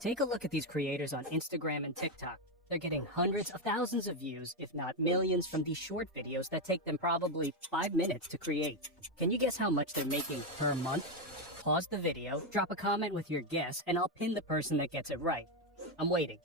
Take a look at these creators on Instagram and TikTok. They're getting hundreds of thousands of views, if not millions, from these short videos that take them probably 5 minutes to create. Can you guess how much they're making per month? Pause the video, drop a comment with your guess, and I'll pin the person that gets it right. I'm waiting.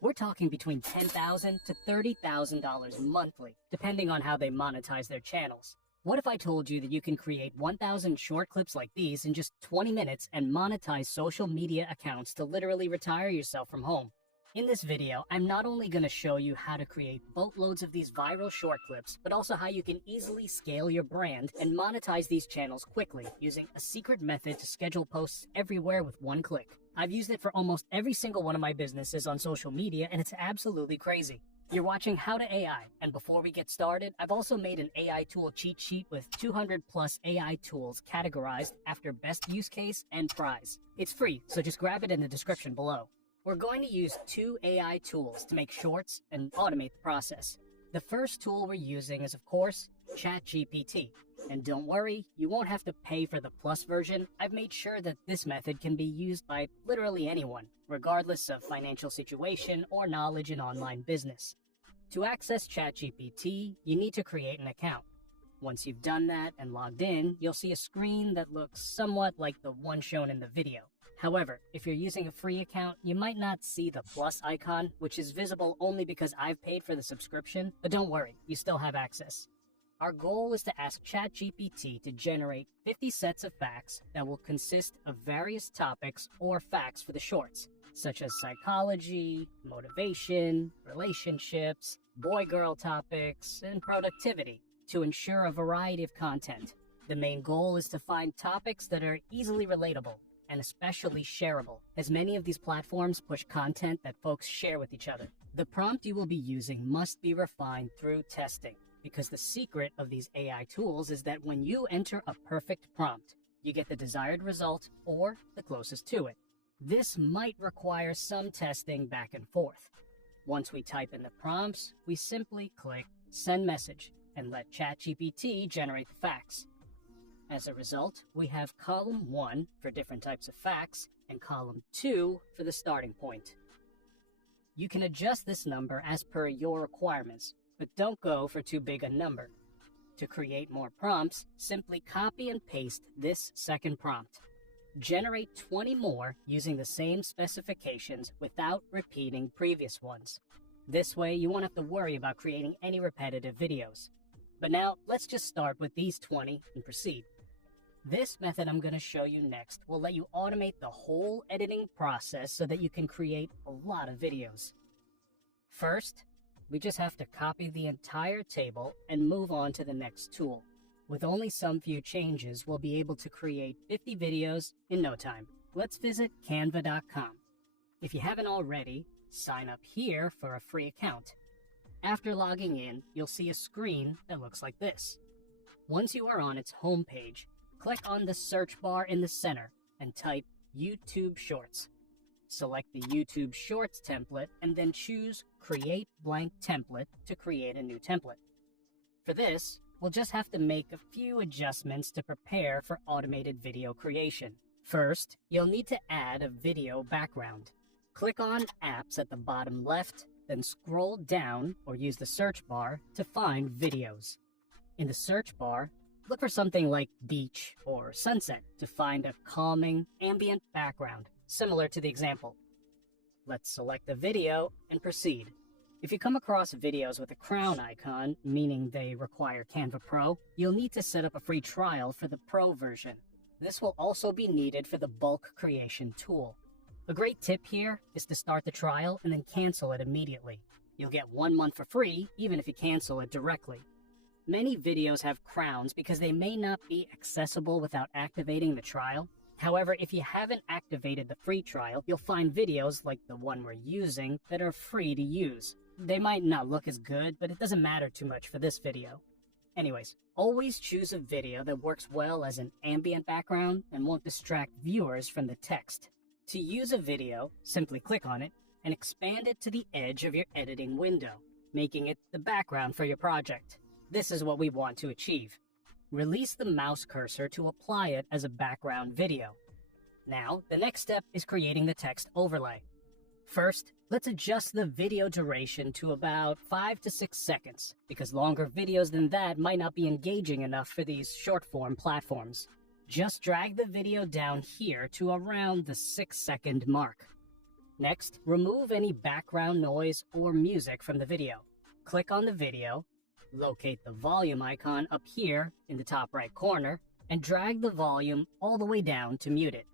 We're talking between $10,000 to $30,000 monthly, depending on how they monetize their channels. What if I told you that you can create 1,000 short clips like these in just 20 minutes and monetize social media accounts to literally retire yourself from home? In this video, I'm not only going to show you how to create boatloads of these viral short clips, but also how you can easily scale your brand and monetize these channels quickly using a secret method to schedule posts everywhere with one click. I've used it for almost every single one of my businesses on social media, and it's absolutely crazy. You're watching How to AI, and before we get started, I've also made an AI tool cheat sheet with 200 plus AI tools categorized after best use case and prize. It's free, so just grab it in the description below. We're going to use 2 AI tools to make shorts and automate the process. The first tool we're using is, of course, ChatGPT. And don't worry, you won't have to pay for the Plus version. I've made sure that this method can be used by literally anyone, regardless of financial situation or knowledge in online business. To access ChatGPT, you need to create an account. Once you've done that and logged in, you'll see a screen that looks somewhat like the one shown in the video. However, if you're using a free account, you might not see the plus icon, which is visible only because I've paid for the subscription, but don't worry, you still have access. Our goal is to ask ChatGPT to generate 50 sets of facts that will consist of various topics or facts for the shorts, such as psychology, motivation, relationships, boy-girl topics, and productivity, to ensure a variety of content. The main goal is to find topics that are easily relatable and especially shareable, as many of these platforms push content that folks share with each other. The prompt you will be using must be refined through testing, because the secret of these AI tools is that when you enter a perfect prompt, you get the desired result or the closest to it. This might require some testing back and forth. Once we type in the prompts, we simply click Send Message and let ChatGPT generate the facts. As a result, we have column 1 for different types of facts and column 2 for the starting point. You can adjust this number as per your requirements, but don't go for too big a number. To create more prompts, simply copy and paste this second prompt. Generate 20 more using the same specifications without repeating previous ones. This way, you won't have to worry about creating any repetitive videos. But now, let's just start with these 20 and proceed. This method I'm going to show you next will let you automate the whole editing process so that you can create a lot of videos. First, we just have to copy the entire table and move on to the next tool. With only some few changes, we'll be able to create 50 videos in no time. Let's visit canva.com. If you haven't already, sign up here for a free account. After logging in, you'll see a screen that looks like this. Once you are on its home page, click on the search bar in the center and type YouTube Shorts. Select the YouTube Shorts template and then choose Create Blank Template to create a new template. For this, we'll just have to make a few adjustments to prepare for automated video creation. First, you'll need to add a video background. Click on Apps at the bottom left, then scroll down or use the search bar to find videos. In the search bar, look for something like beach or sunset to find a calming, ambient background, similar to the example. Let's select the video and proceed. If you come across videos with a crown icon, meaning they require Canva Pro, you'll need to set up a free trial for the Pro version. This will also be needed for the bulk creation tool. A great tip here is to start the trial and then cancel it immediately. You'll get 1 month for free, even if you cancel it directly. Many videos have crowns because they may not be accessible without activating the trial. However, if you haven't activated the free trial, you'll find videos like the one we're using that are free to use. They might not look as good, but it doesn't matter too much for this video. Anyways, always choose a video that works well as an ambient background and won't distract viewers from the text. To use a video, simply click on it and expand it to the edge of your editing window, making it the background for your project. This is what we want to achieve. Release the mouse cursor to apply it as a background video. Now, the next step is creating the text overlay. First, let's adjust the video duration to about 5 to 6 seconds, because longer videos than that might not be engaging enough for these short-form platforms. Just drag the video down here to around the 6-second mark. Next, remove any background noise or music from the video. Click on the video, locate the volume icon up here in the top right corner, and drag the volume all the way down to mute it.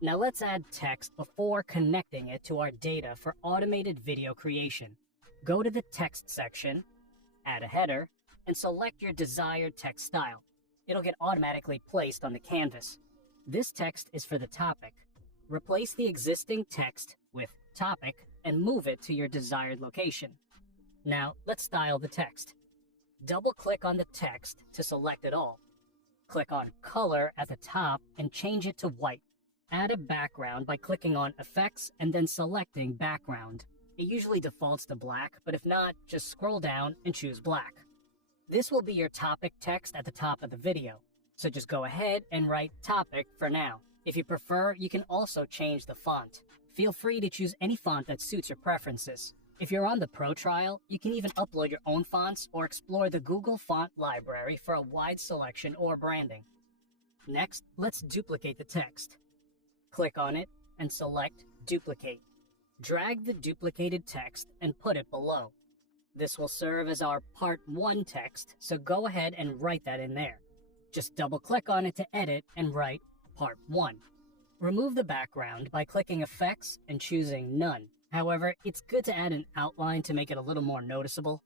Now let's add text before connecting it to our data for automated video creation. Go to the text section, add a header, and select your desired text style. It'll get automatically placed on the canvas. This text is for the topic. Replace the existing text with topic and move it to your desired location. Now let's style the text. Double-click on the text to select it all. Click on Color at the top and change it to white. Add a background by clicking on Effects and then selecting Background. It usually defaults to black, but if not, just scroll down and choose black. This will be your topic text at the top of the video, so just go ahead and write topic for now. If you prefer, you can also change the font. Feel free to choose any font that suits your preferences. If you're on the Pro trial, you can even upload your own fonts or explore the Google Font Library for a wide selection or branding. Next, let's duplicate the text. Click on it and select Duplicate. Drag the duplicated text and put it below. This will serve as our Part 1 text, so go ahead and write that in there. Just double-click on it to edit and write Part 1. Remove the background by clicking Effects and choosing None. However, it's good to add an outline to make it a little more noticeable.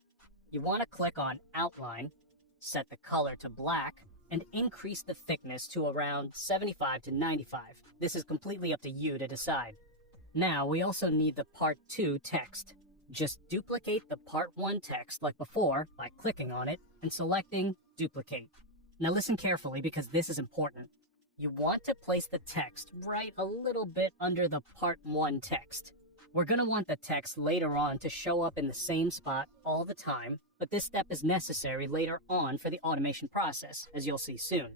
You want to click on Outline, set the color to black, and increase the thickness to around 75 to 95. This is completely up to you to decide. Now, we also need the Part 2 text. Just duplicate the Part 1 text like before by clicking on it and selecting Duplicate. Now listen carefully because this is important. You want to place the text right a little bit under the Part 1 text. We're going to want the text later on to show up in the same spot all the time, but this step is necessary later on for the automation process, as you'll see soon.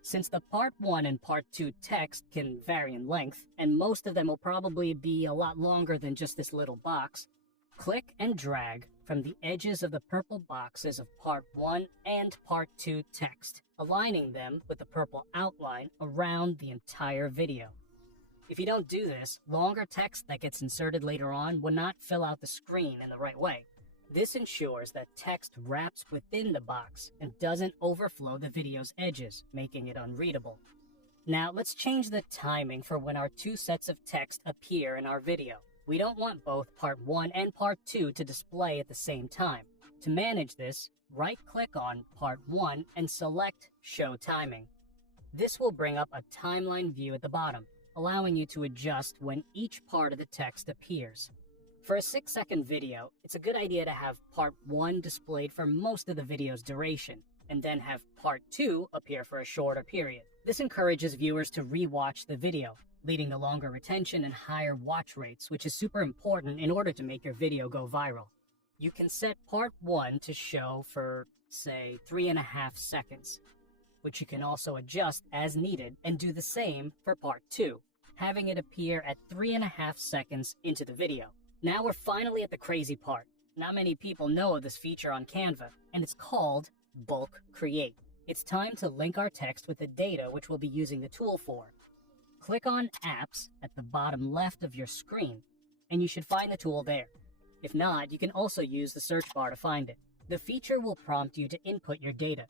Since the Part 1 and Part 2 text can vary in length, and most of them will probably be a lot longer than just this little box, click and drag from the edges of the purple boxes of Part 1 and Part 2 text, aligning them with the purple outline around the entire video. If you don't do this, longer text that gets inserted later on will not fill out the screen in the right way. This ensures that text wraps within the box and doesn't overflow the video's edges, making it unreadable. Now let's change the timing for when our two sets of text appear in our video. We don't want both Part 1 and Part 2 to display at the same time. To manage this, right-click on Part 1 and select Show Timing. This will bring up a timeline view at the bottom, allowing you to adjust when each part of the text appears. For a 6-second video, it's a good idea to have Part 1 displayed for most of the video's duration, and then have Part 2 appear for a shorter period. This encourages viewers to re-watch the video, leading to longer retention and higher watch rates, which is super important in order to make your video go viral. You can set Part 1 to show for, say, 3.5 seconds, which you can also adjust as needed and do the same for Part 2, having it appear at 3.5 seconds into the video. Now we're finally at the crazy part. Not many people know of this feature on Canva, and it's called Bulk Create. It's time to link our text with the data which we'll be using the tool for. Click on Apps at the bottom left of your screen, and you should find the tool there. If not, you can also use the search bar to find it. The feature will prompt you to input your data.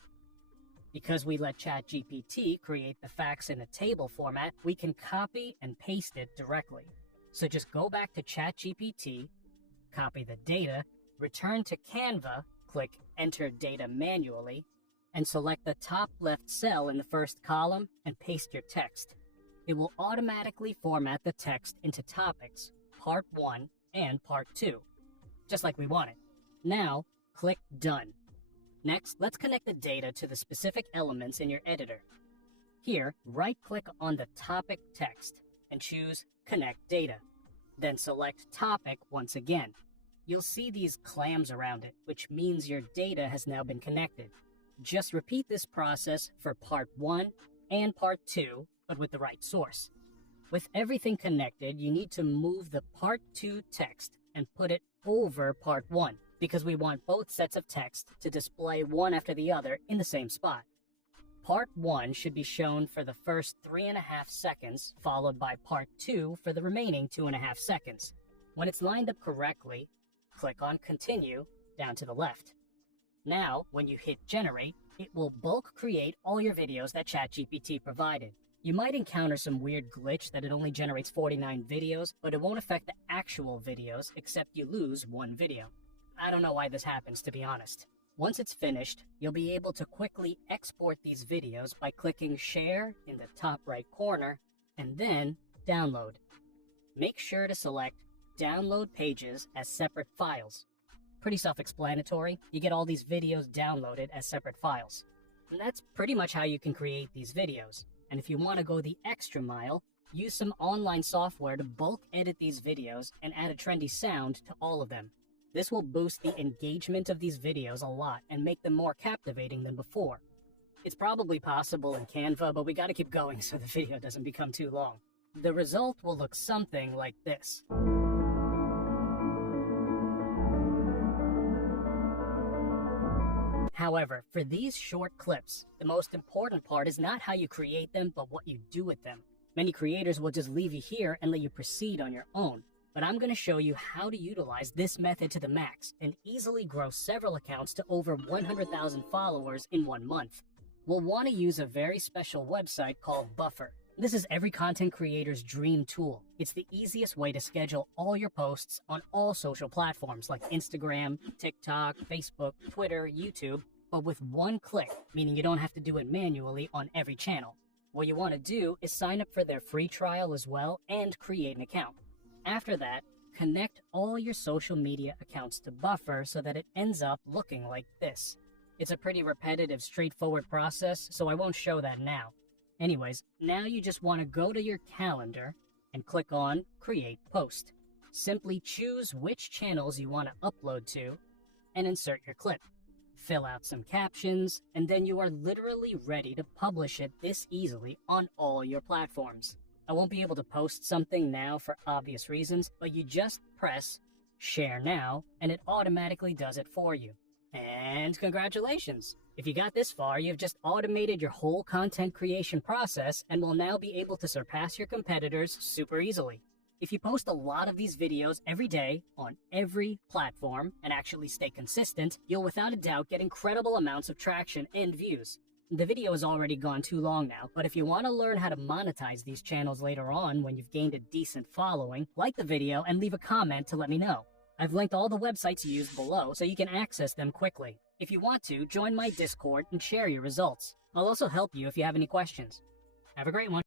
Because we let ChatGPT create the facts in a table format, we can copy and paste it directly. So just go back to ChatGPT, copy the data, return to Canva, click Enter Data Manually, and select the top left cell in the first column and paste your text. It will automatically format the text into topics, Part 1 and Part 2, just like we want it. Now, click Done. Next, let's connect the data to the specific elements in your editor. Here, right-click on the topic text and choose Connect Data. Then select Topic once again. You'll see these clams around it, which means your data has now been connected. Just repeat this process for Part 1 and Part 2, but with the right source. With everything connected, you need to move the Part 2 text and put it over Part 1, because we want both sets of text to display one after the other in the same spot. Part 1 should be shown for the first 3.5 seconds, followed by Part 2 for the remaining 2.5 seconds. When it's lined up correctly, click on Continue down to the left. Now, when you hit Generate, it will bulk create all your videos that ChatGPT provided. You might encounter some weird glitch that it only generates 49 videos, but it won't affect the actual videos except you lose one video. I don't know why this happens, to be honest. Once it's finished, you'll be able to quickly export these videos by clicking Share in the top right corner, and then Download. Make sure to select Download Pages as separate files. Pretty self-explanatory. You get all these videos downloaded as separate files. And that's pretty much how you can create these videos. And if you want to go the extra mile, use some online software to bulk edit these videos and add a trendy sound to all of them. This will boost the engagement of these videos a lot and make them more captivating than before. It's probably possible in Canva, but we gotta keep going so the video doesn't become too long. The result will look something like this. However, for these short clips, the most important part is not how you create them, but what you do with them. Many creators will just leave you here and let you proceed on your own. But I'm going to show you how to utilize this method to the max and easily grow several accounts to over 100,000 followers in 1 month. We'll want to use a very special website called Buffer. This is every content creator's dream tool. It's the easiest way to schedule all your posts on all social platforms like Instagram, TikTok, Facebook, Twitter, YouTube, but with one click, meaning you don't have to do it manually on every channel. What you want to do is sign up for their free trial as well and create an account. After that, connect all your social media accounts to Buffer so that it ends up looking like this. It's a pretty repetitive, straightforward process, so I won't show that now. Anyways, now you just want to go to your calendar and click on Create Post. Simply choose which channels you want to upload to and insert your clip. Fill out some captions, and then you are literally ready to publish it this easily on all your platforms. I won't be able to post something now for obvious reasons, but you just press Share Now, and it automatically does it for you. And congratulations! If you got this far, you've just automated your whole content creation process and will now be able to surpass your competitors super easily. If you post a lot of these videos every day on every platform and actually stay consistent, you'll without a doubt get incredible amounts of traction and views. The video has already gone too long now, but if you want to learn how to monetize these channels later on when you've gained a decent following, like the video and leave a comment to let me know. I've linked all the websites used below so you can access them quickly. If you want to, join my Discord and share your results. I'll also help you if you have any questions. Have a great one.